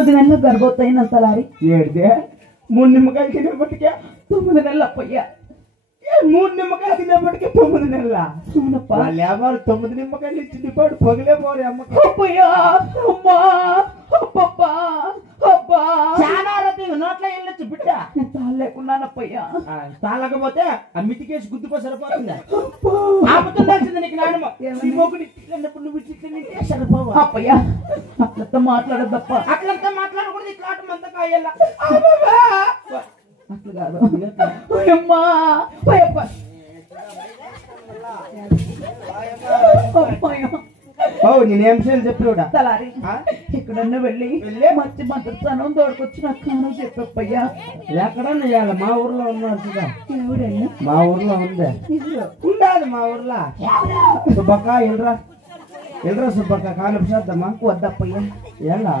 9 నెలల గర్భవతైన తలారి ఏడితే 3 నిమ్మకాయలు తినేపటికే 9 నెలల అప్పయ్యా 3 నిమ్మకాయలు తినేపటికే 9 నెలల అవునప్ప వాళ్ళు ఎవరు 9 నిమ్మకాయలు ఇచ్చింది పాడు పగిలే పోరు అమ్మకి అప్పయ్యా అమ్మా అబ్బబ్బా అబ్బా చాలా రద్దీ నోట్లో వెళ్ళొచ్చు బిడ్డ తాళ్ళు లేకున్నానప్పయ్యా తాళకపోతే ఆ మితికేసి గుద్దుకో సరిపోతుందా ఆపుతుండాల్సింది నీకు నానమ్మ సిమోకుని తిట్టినప్పుడు నువ్వు తిట్టిన సరిపోవా అప్పయ్యా అట్లంతా మాట్లాడద్దప్ప అట్లంతా మాట్లాడకూడదు ఇట్లా అంత కాయల్లా అట్లు కాదు అమ్మా నేనేం చేయాలి చెప్పినోడా తలారి ఎక్కడన్నా వెళ్ళి మంచి మంత్రస్థానం తోడుకొచ్చి నాకు కాను చెప్పప్పయ్యా ఎక్కడన్నా ఇవ్వాలి మా ఊర్లో ఉన్నాడు కదా ఎవడన్నా మా ఊర్లో ఉందా ఉండాలి మా ఊర్లో సుబ్బక్క ఎల్రా సుబ్బక్క కాలు చేద్దామా వద్దప్పయ్యా ఎలా